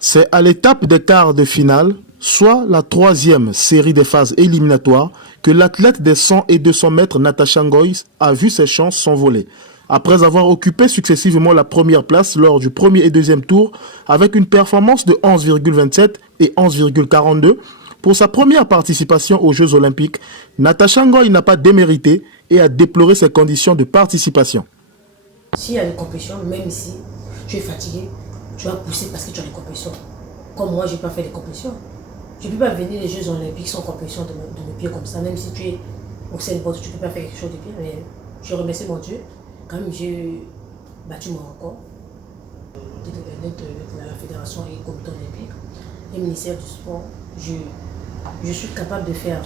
C'est à l'étape des quarts de finale, soit la troisième série des phases éliminatoires, que l'athlète des 100 et 200 mètres Natasha Ngoyi a vu ses chances s'envoler. Après avoir occupé successivement la première place lors du premier et deuxième tour, avec une performance de 11,27 et 11,42, pour sa première participation aux Jeux Olympiques, Natasha Ngoyi n'a pas démérité et a déploré ses conditions de participation. S'il y a des compétitions, même si tu es fatigué, tu vas pousser parce que tu as des compétitions. Comme moi, je n'ai pas fait des compétitions. Je ne peux pas venir les Jeux Olympiques sans compétition de mes pieds comme ça. Même si tu es au Seine-Bot, tu ne peux pas faire quelque chose de pied. Mais je remercie mon Dieu. Quand même, j'ai battu mon record de la Fédération et Comité olympique et ministère du sport. Je suis capable de faire.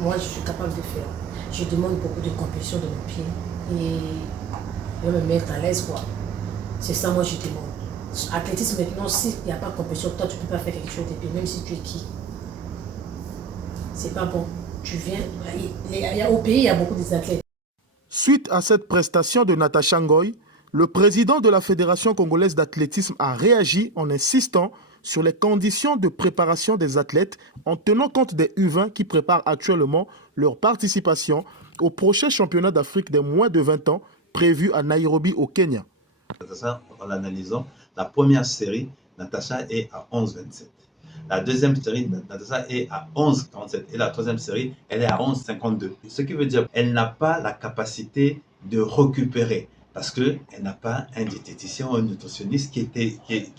Moi, je suis capable de faire. Je demande beaucoup de compétition de mes pieds et je vais me mettre à l'aise, quoi. C'est ça, moi, je demande. Athlétisme, maintenant, s'il n'y a pas de compétition, toi, tu ne peux pas faire quelque chose de pied, même si tu es qui. C'est pas bon. Tu viens. Au pays, il y a beaucoup d'athlètes. Suite à cette prestation de Natasha Ngoyi, le président de la Fédération congolaise d'athlétisme a réagi en insistant sur les conditions de préparation des athlètes en tenant compte des U20 qui préparent actuellement leur participation au prochain championnat d'Afrique des moins de 20 ans prévu à Nairobi au Kenya. En l'analysant, la première série, Natasha est à 11,27. La deuxième série, Natasha est à 11,47. Et la troisième série, elle est à 11,52. Ce qui veut dire qu'elle n'a pas la capacité de récupérer parce qu'elle n'a pas un diététicien ou un nutritionniste qui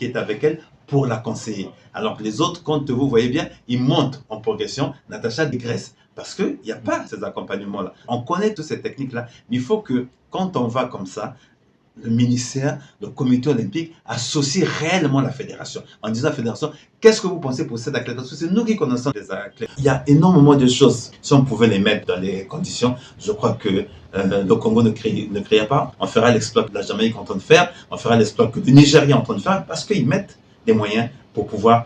est avec elle pour la conseiller. Alors que les autres, quand vous voyez bien, ils montent en progression. Natasha dégraisse parce qu'il n'y a pas ces accompagnements-là. On connaît toutes ces techniques-là, mais il faut que quand on va comme ça, le ministère, le comité olympique associe réellement la fédération. En disant à la fédération, qu'est-ce que vous pensez pour cet athlète? Parce que c'est nous qui connaissons les athlètes. Il y a énormément de choses. Si on pouvait les mettre dans les conditions, je crois que le Congo ne criait pas. On fera l'exploit que la Jamaïque est en train de faire. On fera l'exploit que le Nigeria est en train de faire parce qu'ils mettent des moyens pour pouvoir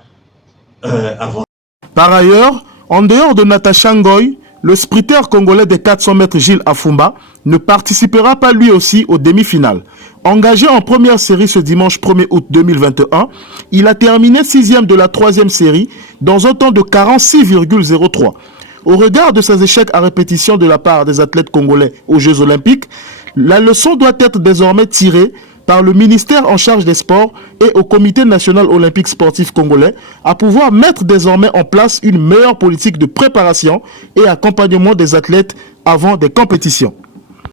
avancer. Par ailleurs, en dehors de Natasha Ngoyi, le sprinter congolais des 400 mètres Gilles Afumba ne participera pas lui aussi aux demi-finales. Engagé en première série ce dimanche 1er août 2021, il a terminé 6e de la troisième série dans un temps de 46,03. Au regard de ces échecs à répétition de la part des athlètes congolais aux Jeux Olympiques, la leçon doit être désormais tirée par le ministère en charge des sports et au Comité national olympique sportif congolais à pouvoir mettre désormais en place une meilleure politique de préparation et accompagnement des athlètes avant des compétitions.